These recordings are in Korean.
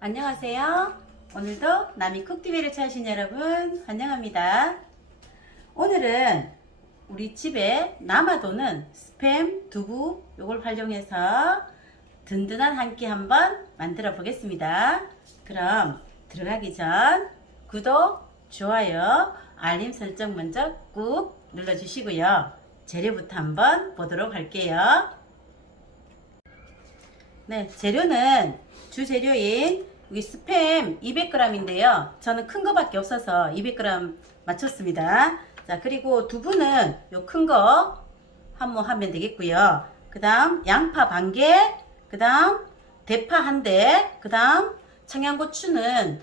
안녕하세요. 오늘도 남이쿡TV를 찾으신 여러분 환영합니다. 오늘은 우리 집에 남아도는 스팸, 두부 요걸 활용해서 든든한 한 끼 한번 만들어 보겠습니다. 그럼 들어가기 전 구독, 좋아요, 알림 설정 먼저 꾹 눌러주시고요. 재료부터 한번 보도록 할게요. 네, 재료는 주재료인 여기 스팸 200g인데요. 저는 큰 거밖에 없어서 200g 맞췄습니다. 자, 그리고 두부는 요 큰 거 한 모 하면 되겠고요. 그 다음 양파 반 개, 그 다음 대파 한 대, 그 다음 청양고추는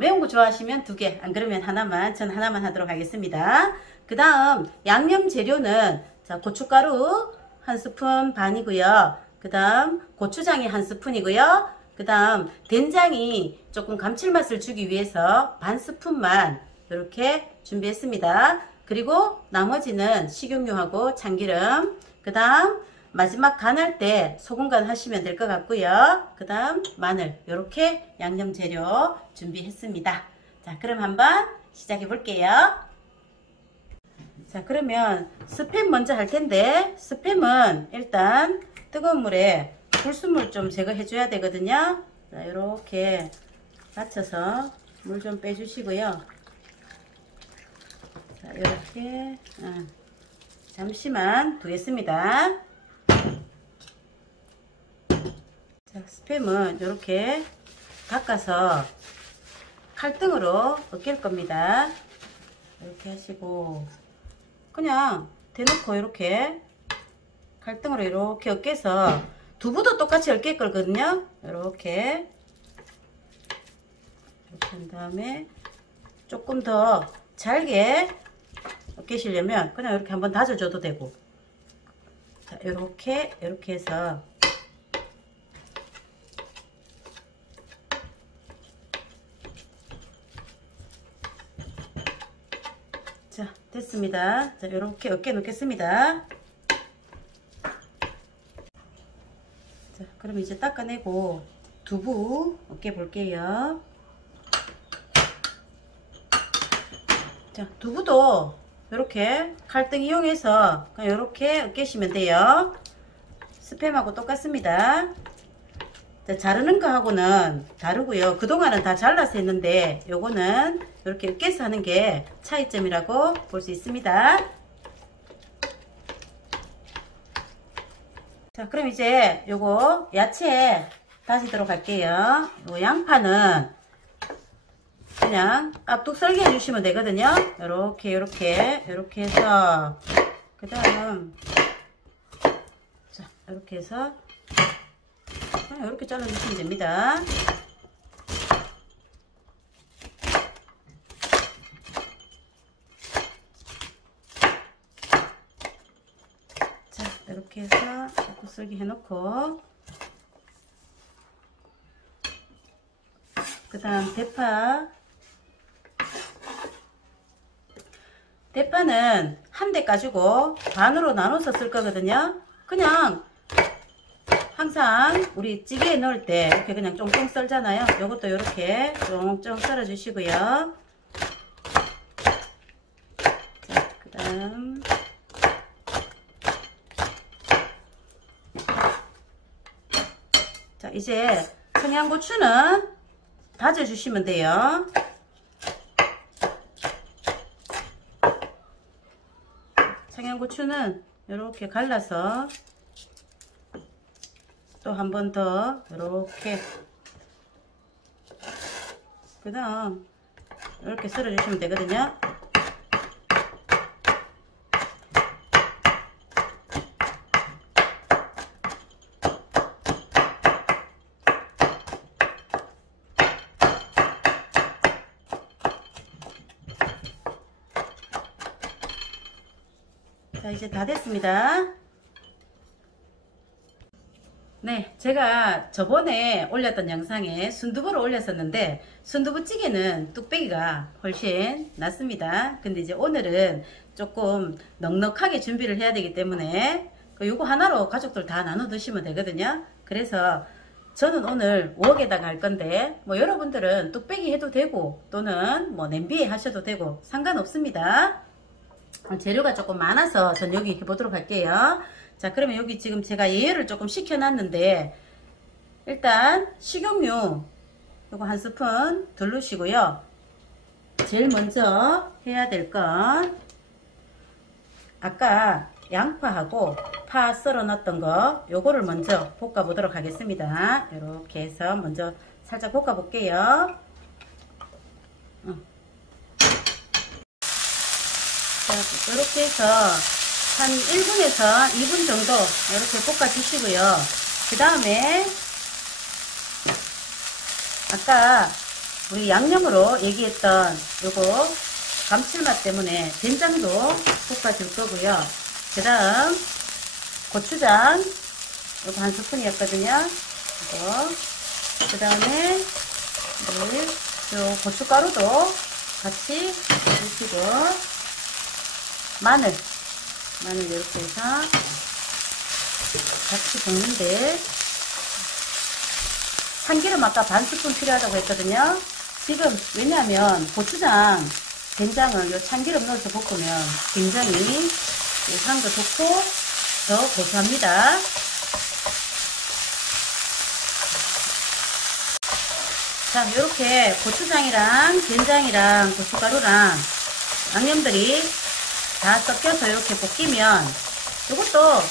매운 거 좋아하시면 2개, 안 그러면 하나만, 전 하나만 하도록 하겠습니다. 그 다음 양념 재료는 자, 고춧가루 1스푼 반이고요. 그 다음 고추장이 1스푼이고요. 그 다음 된장이 조금 감칠맛을 주기 위해서 반 스푼만 이렇게 준비했습니다. 그리고 나머지는 식용유하고 참기름, 그 다음 마지막 간할 때 소금 간 하시면 될 것 같고요. 그 다음 마늘, 이렇게 양념 재료 준비했습니다. 자, 그럼 한번 시작해 볼게요. 자, 그러면 스팸 먼저 할 텐데, 스팸은 일단 뜨거운 물에 불순물 좀 제거해 줘야 되거든요. 자, 이렇게 받쳐서 물 좀 빼주시고요. 자, 이렇게 잠시만 두겠습니다. 자, 스팸은 이렇게 닦아서 칼등으로 으깰 겁니다. 이렇게 하시고 그냥 대놓고 이렇게 칼등으로 이렇게 으깨서 두부도 똑같이 으깰 거거든요. 이렇게 한 다음에 조금 더 잘게 으깨시려면 그냥 이렇게 한번 다져줘도 되고, 자, 이렇게 해서 자, 됐습니다. 자, 이렇게 으깨 놓겠습니다. 자, 그럼 이제 닦아내고 두부 으깨 볼게요. 자, 두부도 이렇게 칼등 이용해서 그냥 이렇게 으깨시면 돼요. 스팸하고 똑같습니다. 자, 자르는 거하고는 다르고요. 그동안은 다 잘라서 했는데 요거는 이렇게 으깨서 하는 게 차이점이라고 볼 수 있습니다. 자, 그럼 이제 요거 야채 다지도록 할게요. 요 양파는 그냥 깍둑 썰기 해주시면 되거든요. 요렇게 해서 그 다음 자, 이렇게 해서 그냥 이렇게 잘라주시면 됩니다. 자, 이렇게 해서 깍둑 썰기 해놓고 그 다음 대파는 한 대 가지고 반으로 나눠서 쓸 거거든요. 그냥 항상 우리 찌개에 넣을 때 이렇게 그냥 쫑쫑 썰잖아요. 요것도 이렇게 쫑쫑 썰어 주시고요. 자, 그 다음 자, 이제 청양고추는 다져 주시면 돼요. 청양고추는 이렇게 갈라서 또 한 번 더 이렇게 그 다음 이렇게 썰어 주시면 되거든요. 자, 이제 다 됐습니다. 네, 제가 저번에 올렸던 영상에 순두부를 올렸었는데 순두부찌개는 뚝배기가 훨씬 낫습니다. 근데 이제 오늘은 조금 넉넉하게 준비를 해야 되기 때문에 요거 하나로 가족들 다 나눠 드시면 되거든요. 그래서 저는 오늘 우럭에다가 할 건데 뭐 여러분들은 뚝배기 해도 되고 또는 뭐 냄비에 하셔도 되고 상관없습니다. 재료가 조금 많아서 전 여기 해보도록 할게요. 자, 그러면 여기 지금 제가 예열을 조금 시켜놨는데 일단 식용유 요거 한 스푼 두르시고요. 제일 먼저 해야 될 건 아까 양파하고 파 썰어 놨던 거 요거를 먼저 볶아 보도록 하겠습니다. 이렇게 해서 먼저 살짝 볶아 볼게요. 자, 이렇게 해서 한 1분에서 2분 정도 이렇게 볶아 주시고요. 그 다음에 아까 우리 양념으로 얘기했던 요거 감칠맛 때문에 된장도 볶아 줄 거고요. 그 다음 고추장 요거 한 스푼이었거든요. 이거 그 다음에 요 고춧가루도 같이 넣으시고 마늘 이렇게 해서 같이 볶는데 참기름 아까 반 스푼 필요하다고 했거든요. 지금 왜냐하면 고추장 된장을 요 참기름 넣어서 볶으면 굉장히 향도 좋고 더 고소합니다. 자, 이렇게 고추장이랑 된장이랑 고춧가루랑 양념들이 다 섞여서 이렇게 볶이면 이것도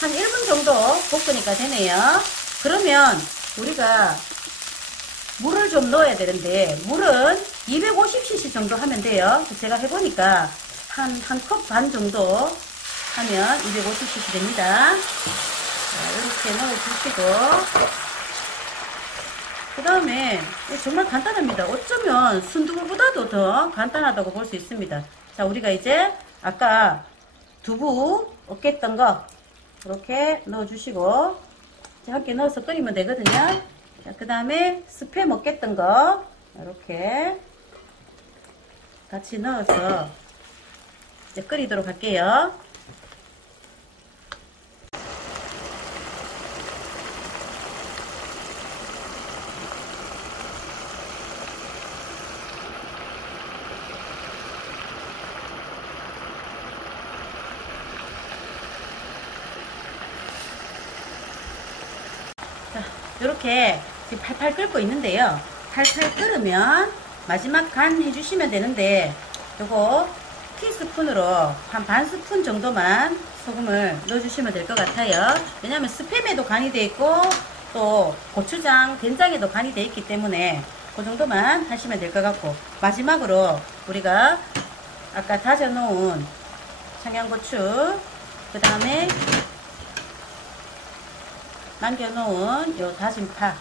한 1분 정도 볶으니까 되네요. 그러면 우리가 물을 좀 넣어야 되는데 물은 250cc 정도 하면 돼요. 제가 해보니까 한 컵 반 정도 하면 250cc 됩니다. 자, 이렇게 넣어주시고 그 다음에 정말 간단합니다. 어쩌면 순두부보다도 더 간단하다고 볼 수 있습니다. 자, 우리가 이제 아까 두부 으깼던 거 이렇게 넣어주시고 함께 넣어서 끓이면 되거든요. 자, 그 다음에 스팸 으깼던 거 이렇게 같이 넣어서 이제 끓이도록 할게요. 자, 이렇게 지금 팔팔 끓고 있는데요. 팔팔 끓으면 마지막 간 해주시면 되는데 요거 티스푼으로 한 반 스푼 정도만 소금을 넣어주시면 될 것 같아요. 왜냐하면 스팸에도 간이 되어 있고 또 고추장, 된장에도 간이 되어 있기 때문에 그 정도만 하시면 될 것 같고 마지막으로 우리가 아까 다져놓은 청양고추 그 다음에 남겨놓은 요 다진 파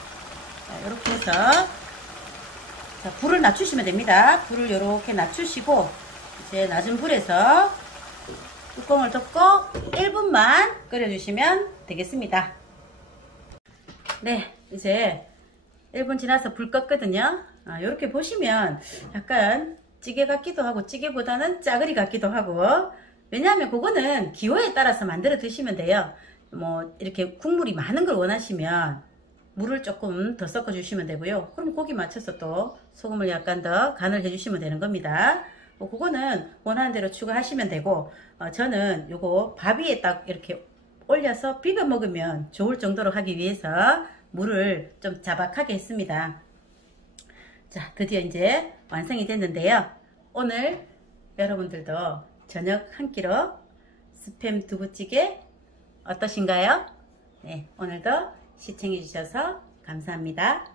이렇게 해서 자, 불을 낮추시면 됩니다. 불을 이렇게 낮추시고 이제 낮은 불에서 뚜껑을 덮고 1분만 끓여주시면 되겠습니다. 네, 이제 1분 지나서 불 껐거든요. 이렇게 보시면 약간 찌개 같기도 하고 찌개보다는 짜글이 같기도 하고 왜냐하면 그거는 기호에 따라서 만들어 드시면 돼요. 뭐 이렇게 국물이 많은 걸 원하시면 물을 조금 더 섞어 주시면 되고요. 그럼 고기 맞춰서 또 소금을 약간 더 간을 해 주시면 되는 겁니다. 뭐 그거는 원하는 대로 추가하시면 되고 저는 요거 밥 위에 딱 이렇게 올려서 비벼 먹으면 좋을 정도로 하기 위해서 물을 좀 자박하게 했습니다. 자, 드디어 이제 완성이 됐는데요. 오늘 여러분들도 저녁 한 끼로 스팸 두부찌개 어떠신가요? 네, 오늘도 시청해 주셔서 감사합니다.